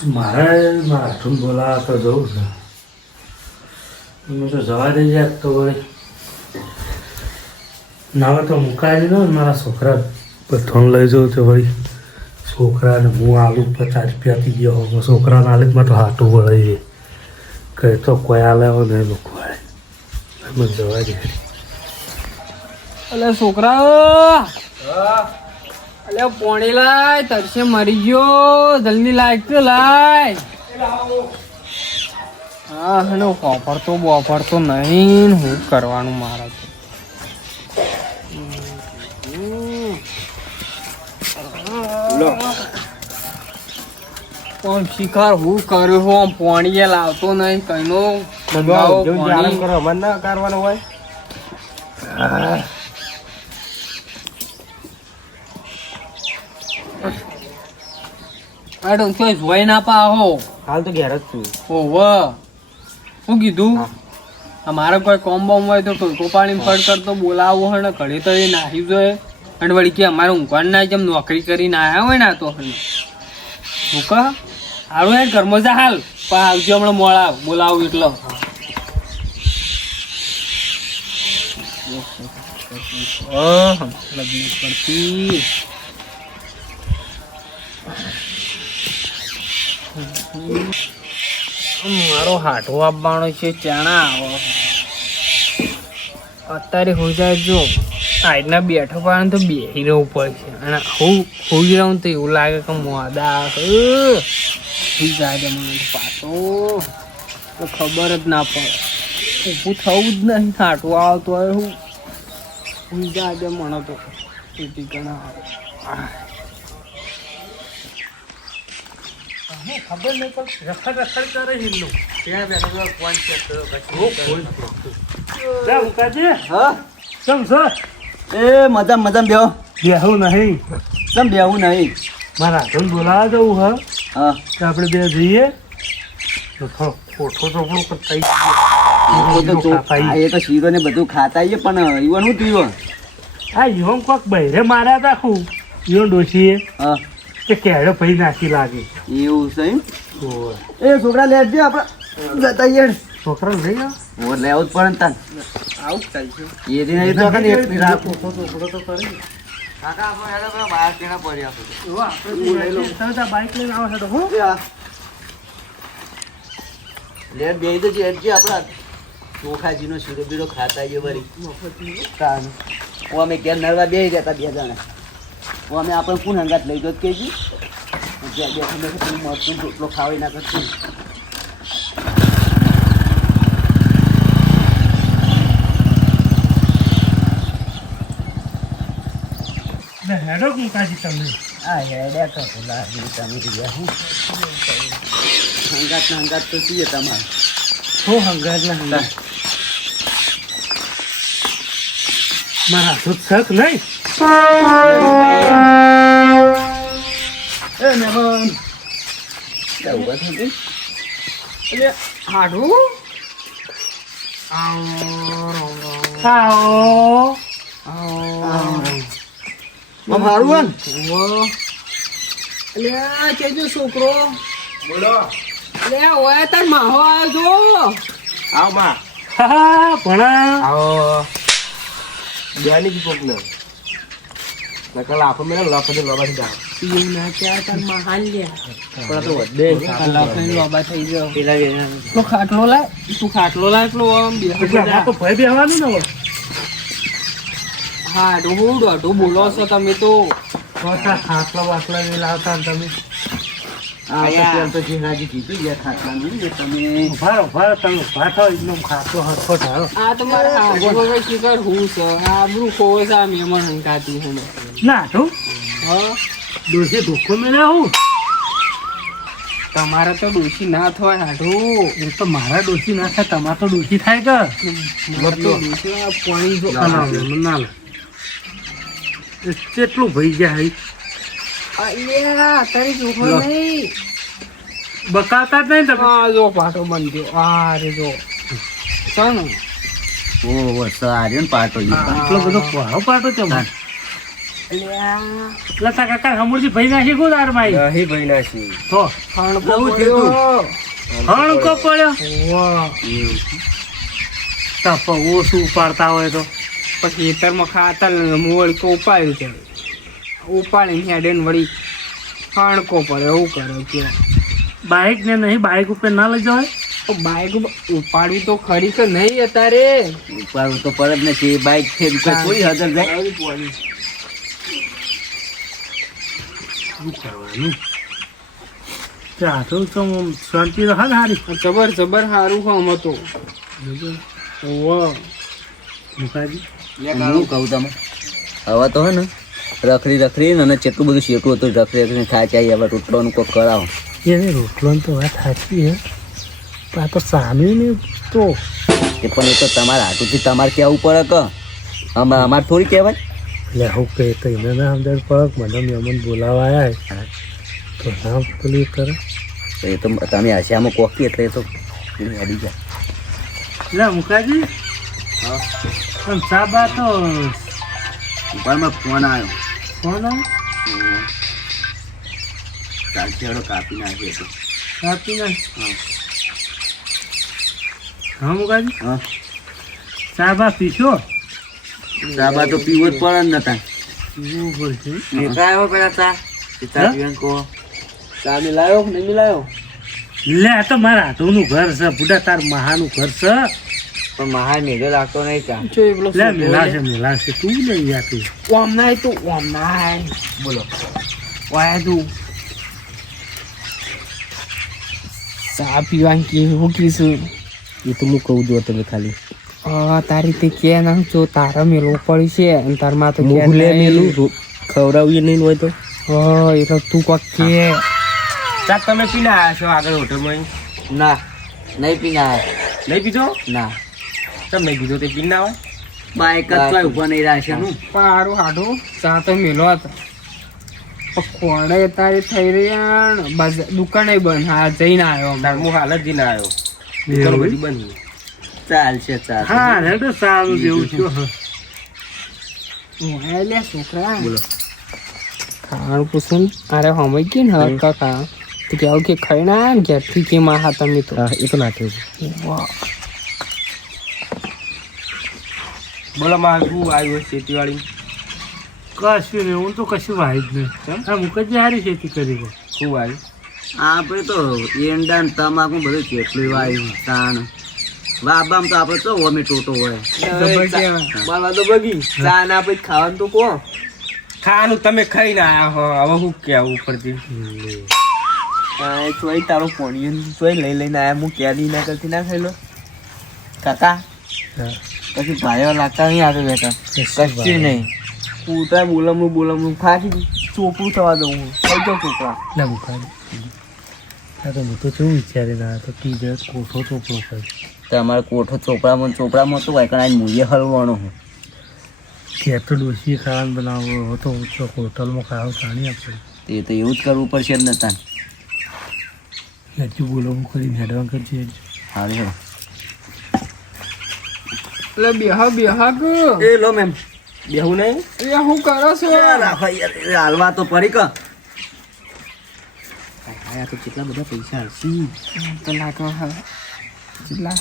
મારે માથું બોલાવા તો જવું છે. હું તો જવા દઈ જાય તો વળી નાવા તો મુકાય ને મારા છોકરા બધાને લઈ જાઉં તો વળી છોકરાને હું આલુ 50 રૂપિયા થઈ ગયો હોઉં છોકરાને આલીમાં તો હાટું વળાઈ જાય કહે તો કોઈ આલે ને લોકો આલે મને જવા દે. અલે છોકરા અલે પોણી લાય તરસે મરી ગયો જલ્દી લાય તો લાય. હા હેલો બોફરતો નહીં હું કરવાનું મારા પણ શિકાર હું કર્યો હું પોણીએ લાવતો નહીં કઈનો ના કરવાનું હોય. અરે તો જોઈ ના પાહો હાલ તો ઘેર જ છું. ઓહો શું કીધું અમારે કોઈ કોમ બોમ હોય તો ટોકો પાણી ફટ કરતો બોલાવવો હોય ને ઘડી તો એ નાહી જોઈએ અને વળી કે અમારે ઊંઘવાનું ના જેમ નોકરી કરીને આવ્યા હોય ને તો હું કહા હારું યાર ઘરમાં જા હાલ પણ આવજો હમણાં મોડા બોલાવું એટલો લગ્ન કરતી મારો હાટો આપવાનો છે ચણા આવો અત્યારે હોઈ જાય જો આજના બેઠો પાડે તો બેસી રહેવું પડશે અને હું હોઈ રહું તો એવું લાગે કે મોડા હોઈ જાય મને પાછો તો ખબર જ ના પડે ઊભું થવું જ નહીં હાટું આવતો હોય હું હોઈ જાય મને તો ઘણા ખબર નહીં પણ રખડ કરે હિલ્લું ત્યાં બેઠો ફોન ચેક કર્યો મુકાજી. હા કેમ છે? એ મજા બેહો. બેહું નહીં કેમ બેહું નહીં? મારા હાથને બોલાવા જવું હા હા તો આપણે બે જઈએ તો થોડો ફોટો ચોપડો કરતા એ તો શીરો ને બધું ખાતા આવીએ પણ ઈવન શું થયું? હા ઈવન કોક બહેરે માર્યા રાખું ઈવન ડોશીએ હા કે કેળે ભાઈ નાખી લાગે એવું છે એમ? ઓય. એ છોકરા લે આવજો આપણે જતા આવીએ. છોકરા લઈ આવ ઓર લેવું જ પડે ને તાન. આવું થાય છે એ દી નહીં તો ખાલી એક રાખો. ફોટો ચોપડો તો કરી કાકા આપણે હેડો પેલા બહાર કેના પડી આપો. એવો આપણે તમે ત્યાં બાઇક લઈને આવો છો તો હું લે બે તો જે આપણા ચોખાજીનો શીરો બીરો ખાતા આવીએ વળી. તાન ઓ અમે ઘેર નરવા બે રહેતા બે જણા. ઓ અમે આપણે કોણ હંગાત લઈ ગયો કેજી જ્યાં બેઠા બેઠા પેલું મરચું રોટલો ખાવાય ના કરતું. હેડો મુકાજી તમે આ હેડ્યા તો ભૂલા તમે ગયા હું હંગાત ના હંગાત તો છીએ તમારે. હું હંગાજ ના હંગાજ મારા હાથું શક નહીં. એ મહેમાન ક્યાં ઉભા થઈ ગઈ? એટલે હાડું ખાઓ મારું એટલે આ કેજો છોકરો બોલો. એટલે ઓય તાર માહો આવ્યો જો આવ માં હા ભણા આવો બેની કી કોક ને નકલ આપો મેં લપડે લબાડી દા. પીવું ના ક્યાં તાર મહાન લ્યા પણ તો વધે કલાકની લોબા થઈ જાવ પેલા તો ખાટલો લાય તું ખાટલો લાય એટલો આમ એટલે આમાં તો ભય બેહવાનું ને હવે હા હું દોઢું બોલો છો તમે તો ખાટલા બાટલા નહીં લાવતા ને તમે આ તો જીરાજી કીધું યાર ખાટલાનું એ તમે ઉભા તમે ઉભા થાવ એકદમ ખાટલો હરખો થાવ આ તમારે આબુ વગર શિકાર હું છે આબુ ખોવે છે આ મહેમાન હંકાતી હું ના તું હા ડોસી ધોકો મેળ્યા હું તમારે તો ડોશી ના થાય હાડું એ તો મારા ડોસી ના થાય તમારે તો ડોસી થાય કે પાણી જો ના લે કેટલું ભઈ ગયા અલ્યા તારી જોખો નહીં બકાતા જ નહીં તમે આ જો પાટો બંધ આ રે જો ચાલો ઓ સારી ને પાટો આટલો બધો પહાડો પાટો છે લતા કાકા હમુરજી ભાઈ નાખી ગો તાર ભાઈ નહીં ભાઈ નાસી તો હણકો આવું પડ્યો. હણકો પડ્યો વાહ તપ ઓછું ઉપાડતા હોય તો પછી ખેતરમાં ખાતા ને હું વળી તો ઉપાડ્યું છે ઉપાડીને હેડે ને વળી હણકો પડે એવું કરે કે બાઇક ને નહીં બાઇક ઉપર ના લઈ જવાય બાઈક ઉપાડવી તો ખરી તો નહીં અત્યારે ઉપાડવું તો પરત નથી બાઈક છે થોડી હદર જાય શું કરવાનું ત્યાં તો શાંતિ રહે ને હારી જબર જબર સારું કામ હતું મુકાજી હું કહું તમે હવે તો હે ને રખડી અને કેટલું બધું શેકું હતું રખડી થાચ્યા હવે રોટલોનું કોક કરાવો એને રોટલોની તો વાત સાચી હે પણ આ તો સામે ને તો એ પણ એ તો તમારા હાથુથી તમારે કહેવું પડે કે અમારે થોડી કહેવાય એટલે હું કહે તો એને ના અંદર પડક મને મહેમાન બોલાવા આવ્યા તો ના પેલું કરે એ તો તમે આશિયામાં કોકી એટલે એ તો હેડી જાય એટલે મુકાજી પણ સાબા તો ઉપાડમાં ફોન આવ્યો કોણ ચાલશે હેડો કાપી નાખીએ તો આપી ના હા મુકાજી હા સાબા પીશો સાબા તો પીવો જ પડે ને નતા પીવું પડશે આવ્યો પેલા ચા પીવાનું કહો ચા મિલાયો નહીં મિલાયો લે આ તો મારા હાથોનું ઘર છે બુડા તાર મહાનું ઘર છે પણ મહાન મેળો લાગતો નહીં ચા જો એ પેલો લે મેલાશે તું લઈ આપી ઓમ નાય તું ઓમ નાય બોલો વાયા તું ચા પીવાનું કેવું કીધું એ તો હું કહું દો તમે ખાલી તારી તે કે ના જો તારા મેળવો પડી છે અને તારમાં તો કે ખવડાવીએ નહીં હોય તો એ તો તું કોક કે ચા તમે પીને આવ્યા છો આગળ હોટલમાં ના નહીં પીના નહીં પીધો ના તમે નહીં પીધો તે પીને ના આવે બાઈક જ તો ઉભા નહીં રાખશે નું પારું હાડું ચા તો મેલો હતો પણ કોણે તારી થઈ રહ્યા ને દુકાને બંધ હા જઈને આવ્યો તાર હું હાલ જ જઈને આવ્યો દુકાન બધી બંધ ચાલશે ચાલ હા ને તો સારું જેવું છું લે છોકરા બોલો ખાવાનું પૂછું અરે હમઈ ગઈ ને હર કાકા તો કેવું કે ખાઈ ના આવ્યા ને ઘેરથી કે માં હા તમે તો હા એ તો નાખ્યું વાહ બોલો માં શું આવ્યું ખેતીવાડી કશું નહીં હું તો કશું વાય જ નહીં હા મુકજી સારી ખેતી કરી ગયો શું આવ્યું આપણે તો એંડા ને તમાકુ બધું કેટલું વાયું તાણ બાબામ તો આપણે તો અમે ટોટો હોય જબર કહેવાય. મારવા તો બગી ચા ના પછી ખાવાનું તો કોણ ખાવાનું તમે ખાઈને આયા હો હવે શું કહેવું ઉપરથી ચોઈ તારો પોણીએ ચોઈ લઈને આયા હું ક્યાંની ના કરતી ના ખાઈ લો કાકા પછી ભાઈઓ લાગતા નહીં આગળ બેઠા કશું નહીં પૂતા બોલમનું ફાટી ચોપડું થવા દઉં હું કઈ દઉં ચોપડા ના મુકાજી હા તો હું તો શું વિચારીને આવ્યો તો ટીજર કોઠો ચોપડો કર્યો તમારે કોઠો ચોપડામાં તો હોય કારણ મૂલ્ય હલવાનો હું ત્યાં તો ડોસી ખાવાનું બનાવવો હતો હું તો હોટલમાં ખાવા જાણી આપણે તે તો એવું જ કરવું પડશે જ નતા હજુ બોલવું કરીને હેડવા કરજે સારું એટલે બેહા કે એ લો મેમ બેહું નહીં એ શું કરો છો હાલવા તો પડી કા તો કેટલા બધા પૈસા હશે તો લાગે હા કેટલા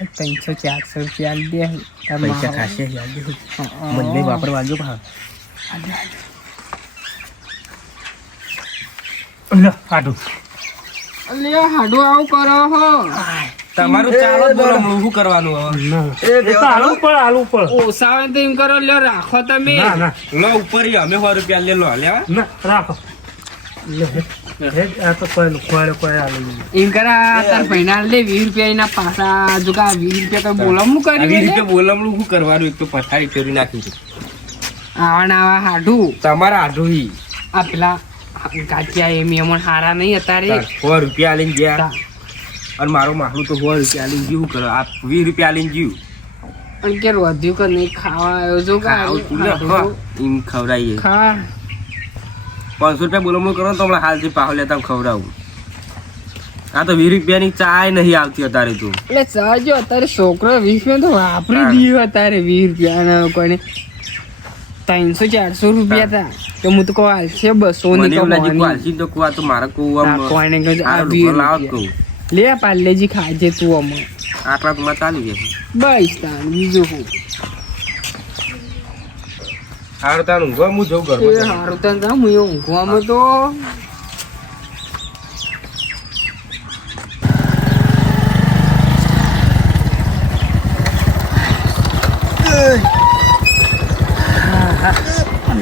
300-400 રૂપિયા આલી દે તાર પૈસા માં ખાશે યાદ દેખો હા. મને વાપરવા જો ભા આટું લે હાડું આવું કરો હો તમારું ચાલો જ બોલો હું શું કરવાનું હવે ના એ તો આલુ પણ ઓછા હોય તો એમ કરો લ્યો રાખો તમે ના ના લો ઉપર ઈ અમે 100 રૂપિયા લે લો લેવા ના રાખો લે હેડ આ તો કોઈ આલુ એમ કરા તાર ભાઈના લે 20 રૂપિયા એના પાછા જો કા 20 રૂપિયા તો બોલમનું કરી 20 દે રૂપિયા બોલમણું શું કરવાનું એક તો પથારી ફેરી નાખી છે આવા હાડું તમારા આઢોઈ આ પેલા ગાંઠિયા એ મેમણ હારા નહીં અત્યારે 100 રૂપિયા લઈને ગયા અને મારો માખલું તો 100 રૂપિયા લઈને જીવું કરો આ 20 રૂપિયા લઈને જીવ અને કે વધ્યું કે નહીં ખાવા આવ્યો જો કા એમ ખવડાવીએ ખા 500 રૂપિયા બોલમણું કરો ને તો હમણાં હાલથી પાહો લેતા ખવડાવું આ તો 20 રૂપિયાની ચાય નહીં આવતી અત્યારે તો એટલે ચાજો અત્યારે છોકરો 20 રૂપિયા તો વાપરી દીધો અત્યારે 20 રૂપિયા કોઈને 300-400 રૂપિયા હતા તો હું તો કહું હાલશે 200 મને ની એવું લાગ્યું કે કમાવાની. હાલસી તો કહું આ તો મારે કહું આમ કોઈને કહું આ સારો 20 લુગડો લાવો જ રૂપિયા. કહું લે પાર્લેજી ખાજે તું અમે આટલા તો માં ચાલી ગયા બસ તાણ બીજું શું સારું તારું ઊંઘવા હું જઉં એ ઘરમાં હારું તને જા, હું એ ઊંઘવામાં તો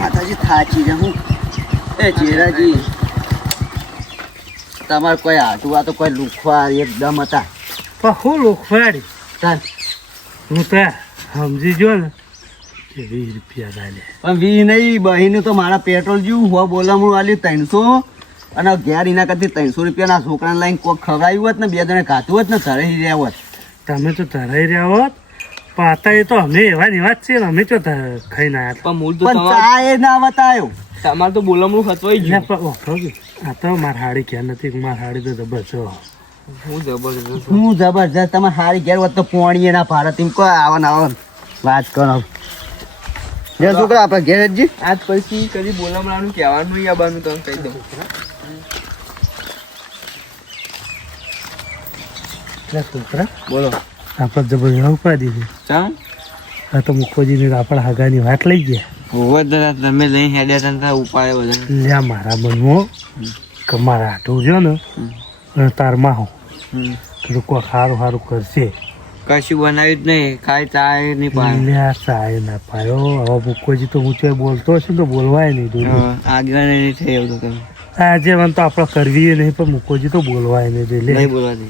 માતાજી થાચી જા હું એ ચેરાજી તમારે કોઈ હાટું આ તો કોઈ લુખવા એકદમ હતા પણ હું લોકવાડી ચાલ હું તો સમજી ગયો ને કે 20 રૂપિયા ચાલે પણ વી નહીં બહીનું તો મારા પેટ્રોલ જેવું હો બોલામણું આલ્યું 300 અને ઘેર એના કરતી 300 રૂપિયાના છોકરાને લઈને કોઈક ખવડાવ્યું હોત ને બે જણે ખાતું હોત ને તરે રહ્યા હોત તમે તો ધરાઈ રહ્યા હોત પણ અત્યારે તો અમે એવા ને એવા જ છીએ ને અમે તો ખાઈને આવ્યા પણ મૂળ તો પણ ચા એ ના બતાવ્યો તમારે તો બોલમણું ખતવાઈ હતા. ગયું પણ ઓખો કે આ તો મારી હાડી ક્યાં નથી મારી હાડી તો જબર છે હું જબરજસ્ત હું જબરજસ્ત તમે હારી ઘેર હોત તો પોણીએ ના ભારત એમ કોઈ આવા ને આવા વાત કરો જે છોકરા આપણે ઘેર જ આજ પછી કદી બોલમણાનું કહેવાનું નહીં આવવાનું તમે કહી દઉં એટલે છોકરા બોલો આપણે જબર ઉપા દીધી ચા આ તો મુખોજીની આપણે હાગાની વાત લઈ ગયા હોવા જરા તમે લઈ હેડ્યા હતા ઉપાય બધા લ્યા મારા મનમાં કે મારા હાટું જો ને અને તારમાં હું કીધું કોઈ સારું સારું કરશે કશું બનાવ્યું જ નહીં ખાલી ચા નહીં પાય લ્યા સાય ના પાયો હવે મુખોજી તો ઊંચો બોલતો હશે ને તો બોલવાય નહીં દૂધ આગળ નહીં થઈ એવું તમે આજે મને તો આપણે કરવી નહીં પણ મુખોજી તો બોલવાય નહીં લે નહીં બોલવા દે